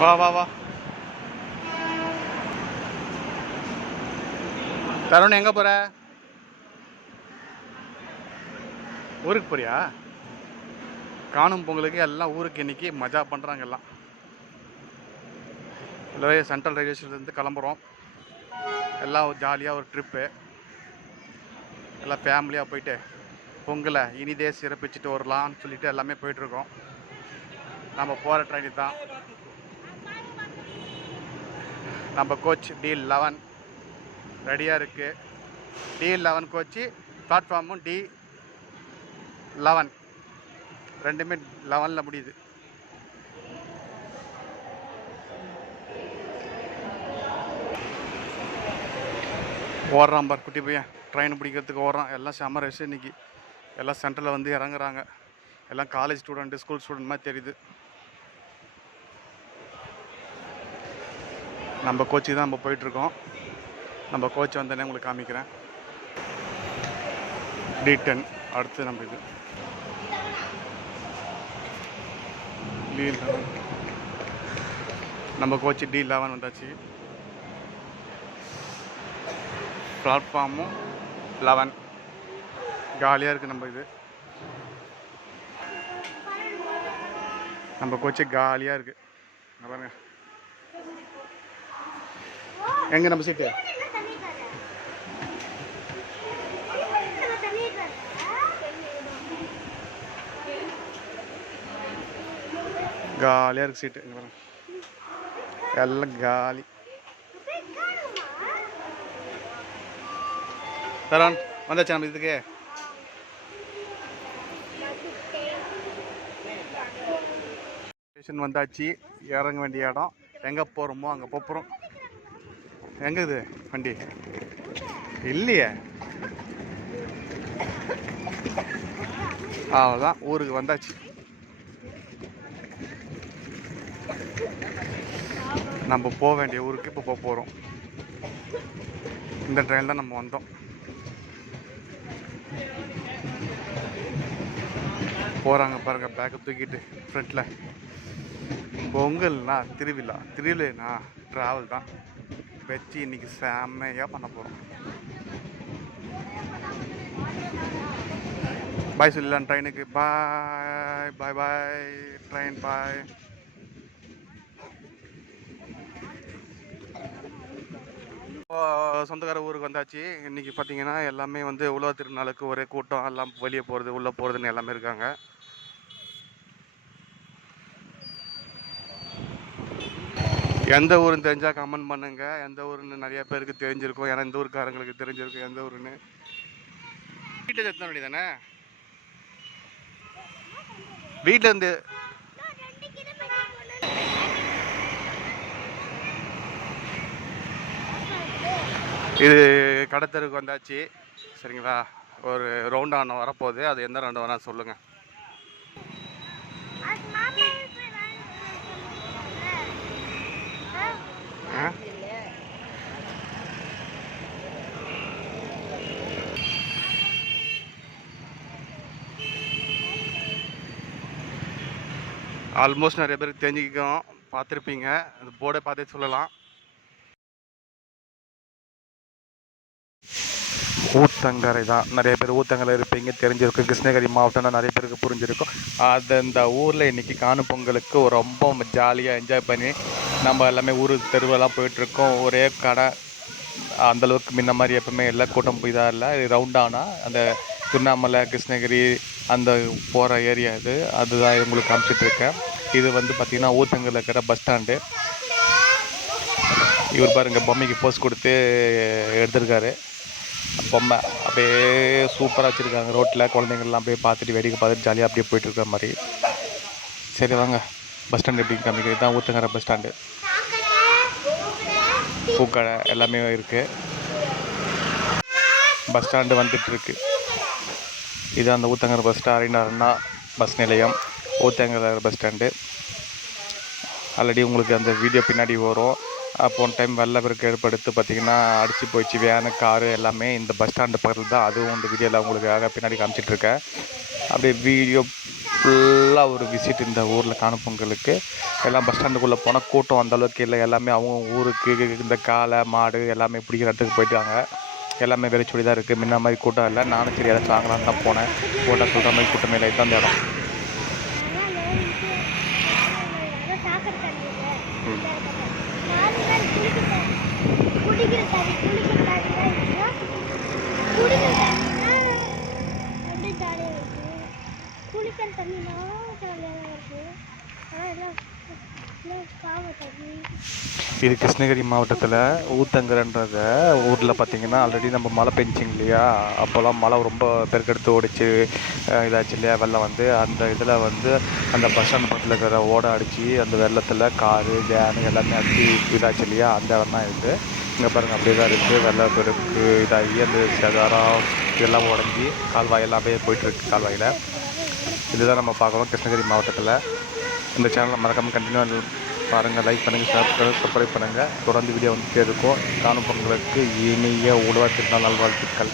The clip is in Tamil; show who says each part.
Speaker 1: வா வா வா. தருண் எங்கே போகிற ஊருக்கு போறியா? காணும் பொங்கலுக்கு எல்லாம் ஊருக்கு இன்னைக்கு மஜா பண்ணுறாங்க எல்லாம். இல்லை சென்ட்ரல் ரயில்வே ஸ்டேஷன்லேருந்து கிளம்புறோம். எல்லாம் ஜாலியாக ஒரு ட்ரிப்பு எல்லாம் ஃபேமிலியாக போயிட்டு பொங்கலை இனிதே சிறப்பிச்சுட்டு வரலாம்னு சொல்லிட்டு எல்லாமே போயிட்டுருக்கோம் நம்ம போகிற ட்ரெயின் தான் நம்ம கோச் டி லெவன் ரெடியாக இருக்குது டி லெவன் கோச்சு பிளாட்ஃபார்மும் டி லெவன் ரெண்டுமே லெவனில் முடியுது. ஓடுறான் பார் குட்டி பையன். ட்ரெயின் பிடிக்கிறதுக்கு ஓடுறான். எல்லாம் செம்மர் ரஷ் இன்னைக்கு. எல்லாம் சென்டரில் வந்து இறங்குறாங்க. எல்லாம் காலேஜ் ஸ்டூடெண்ட்டு ஸ்கூல் ஸ்டூடெண்ட் மாதிரி தெரியுது. நம்ம கோச்சு தான் நம்ம போயிட்டுருக்கோம். நம்ம கோச் வந்தோடனே உங்களுக்கு காமிக்கிறேன். டி டென் அடுத்து நம்ம இது. டி லெவன் நம்ம கோச்சு டி லெவன் வந்தாச்சு. பிளாட்ஃபார்மும் லெவன் ஜாலியாக இருக்குது நம்ம இது. நம்ம கோச்சு காலியாக இருக்குது இங்க எங்கே நம்ம சீட்டு? காலியாக இருக்குது சீட்டு. இங்க எல்லாம் காலி. தரான் வந்தாச்சு நம்ம இதுக்கு? ஸ்டேஷன் வந்தாச்சு. இறங்க வேண்டிய இடம். எங்கே போகிறோமோ அங்கே போகிறோம் எங்கே இது வண்டி? இல்லையே. அவ்வளோதான் ஊருக்கு வந்தாச்சு. நம்ம போக வேண்டிய ஊருக்கு இப்போ போக போகிறோம் இந்த ட்ரெயின் தான் நம்ம வந்தோம். போகிறாங்க பாருங்கள் பேக்கை தூக்கிட்டு ஃப்ரண்ட்டில் பொங்கல்னா திருவிழா. திருவிழானா ட்ராவல் தான். வச்சு இன்னைக்கு செம்மையாக பண்ண போகிறோம் பாய் சொல்லலாம் ட்ரெயினுக்கு பாய் பாய் பாய் ட்ரெயின் பாய் சொந்தக்கார ஊருக்கு வந்தாச்சு. இன்னைக்கு பார்த்தீங்கன்னா எல்லாமே வந்து உழவு திருநாளுக்கு ஒரே கூட்டம். எல்லாம் வெளியே போகிறது உள்ளே போகிறதுன்னு எல்லாமே இருக்காங்க. எந்த ஊருன்னு தெரிஞ்சால் கமெண்ட் பண்ணுங்க. எந்த ஊருன்னு நிறைய பேருக்கு தெரிஞ்சிருக்கும். ஏன்னா இந்த ஊருக்காரங்களுக்கு தெரிஞ்சிருக்கும் எந்த ஊருன்னு. வீட்டில் எத்தனை மணி தானே வீட்டில் இருந்து இது கடத்தருக்கு வந்தாச்சு. சரிங்களா? ஒரு ரவுண்டான வரப்போகுது. அது எந்த ரவுண்டு வேணால் சொல்லுங்கள் ஆல்மோஸ்ட் நிறைய பேருக்கு தெரிஞ்சுக்கும் பார்த்துருப்பீங்க. அந்த போர்டை பார்த்தே சொல்லலாம். ஊத்தங்கரை தான். நிறைய பேர் ஊத்தங்கரை இருப்பீங்க தெரிஞ்சிருக்கும். கிருஷ்ணகிரி மாவட்டம்னா நிறைய பேருக்கு புரிஞ்சிருக்கும். அது அந்த ஊரில் இன்றைக்கி காணும் பொங்கலுக்கு ரொம்ப ஜாலியாக என்ஜாய் பண்ணி நம்ம எல்லாமே ஊர் தெருவெல்லாம் போயிட்டுருக்கோம். ஒரே கடை அந்தளவுக்கு முன்ன மாதிரி எப்பவுமே இல்லை. கூட்டம் இதாக இல்லை. இது ரவுண்டானா அந்த திருவண்ணாமலை கிருஷ்ணகிரி அந்த போகிற ஏரியா இது. அதுதான் உங்களுக்கு காமிச்சிட்ருக்கேன் இது வந்து பார்த்திங்கன்னா ஊத்தங்கரில் இருக்கிற பஸ் ஸ்டாண்டு இவர் பாருங்கள் பொம்மைக்கு போஸ் கொடுத்து எடுத்திருக்காரு. பொம்மை அப்படியே சூப்பராக வச்சுருக்காங்க. ரோட்டில் குழந்தைங்கள்லாம் அப்படியே பார்த்துட்டு வேடிக்கை பார்த்துட்டு ஜாலியாக அப்படியே போயிட்டு இருக்கிற மாதிரி. சரி வாங்க பஸ் ஸ்டாண்டு எப்படி காமிக்கிறது தான் ஊத்தங்கரை பஸ் ஸ்டாண்டு பூக்கடை எல்லாமே இருக்குது பஸ் ஸ்டாண்டு வந்துட்டுருக்கு இது அந்த ஊத்தங்கரை பஸ் ஸ்டாண்ட் பஸ் நிலையம். ஊத்தங்கரை பஸ் ஸ்டாண்டு ஆல்ரெடி உங்களுக்கு அந்த வீடியோ பின்னாடி வரும். போன டைம் வெள்ளப்பெருக்கு ஏற்படுத்து பார்த்தீங்கன்னா அடிச்சு போயிடுச்சு வேனு காரு எல்லாமே இந்த பஸ் ஸ்டாண்டு பக்கத்தில் தான். அதுவும் இந்த வீடியோவில் உங்களுக்காக பின்னாடி காமிச்சிட்ருக்கேன் அப்படியே வீடியோ ஃபுல்லாக ஒரு விசிட் இந்த ஊரில் காணும் பொங்கலுக்கு
Speaker 2: எல்லாம் பஸ் ஸ்டாண்டுக்குள்ளே போனால் கூட்டம் அந்த அளவுக்கு இல்லை. எல்லாமே அவங்க ஊருக்கு இந்த காளை மாடு எல்லாமே பிடிக்கிற இடத்துக்கு போயிட்டாங்க. எல்லாமே வெறிச்சொடி தான் இருக்குது முன்ன மாதிரி கூட்டம் இல்லை. நானும் சரி ஏதாச்சும் வாங்கலான்னு தான் போனேன். போட்டால் சொல்கிற மாதிரி கூட்டமே இல்லை. இதுதான் இடம்.
Speaker 3: குடிக்கிற தண்ணி குடிக்கிற தண்ணி குடிக்கிற தண்ணினா ஜாலியாக குளிக்கிற தண்ணினா ஜாலியாக தான் ஆனால் எல்லாம்
Speaker 2: இது கிருஷ்ணகிரி மாவட்டத்தில் ஊத்தங்கரன்றத ஊரில் பார்த்தீங்கன்னா ஆல்ரெடி நம்ம மழை பெஞ்சிங்க இல்லையா? அப்போல்லாம் மழை ரொம்ப பெருக்கெடுத்து ஓடிச்சு. இதாச்சு இல்லையா? வெள்ளம் வந்து அந்த இதில் வந்து அந்த பஸ் ஸ்டாண்ட் பக்கத்தில் இருக்கிற ஓடை அடித்து அந்த வெள்ளத்தில் காரு வேனு எல்லாமே அடிச்சு இதாச்சு இல்லையா? அந்த இடம் தான் இருக்குது இங்கே பாருங்கள் அப்படியே தான் இருக்குது வெள்ளம் பெருக்கு இதாகி அந்த சேதாரம் இதெல்லாம் உடஞ்சி கால்வாய் எல்லாமே போயிட்டுருக்கு கால்வாயில். இதுதான் நம்ம பார்க்குறோம் கிருஷ்ணகிரி மாவட்டத்தில். இந்த சேனலை மறக்காமல் கண்டினியூ பாருங்கள் லைக் பண்ணுங்கள் ஷேர் சப்ஸ்கிரைப் பண்ணுங்கள் தொடர்ந்து வீடியோ வந்துட்டே இருக்கும். காணும் பொங்கலுக்கு இனிய உழவர் திருநாள் நல்வாழ்த்துக்கள்.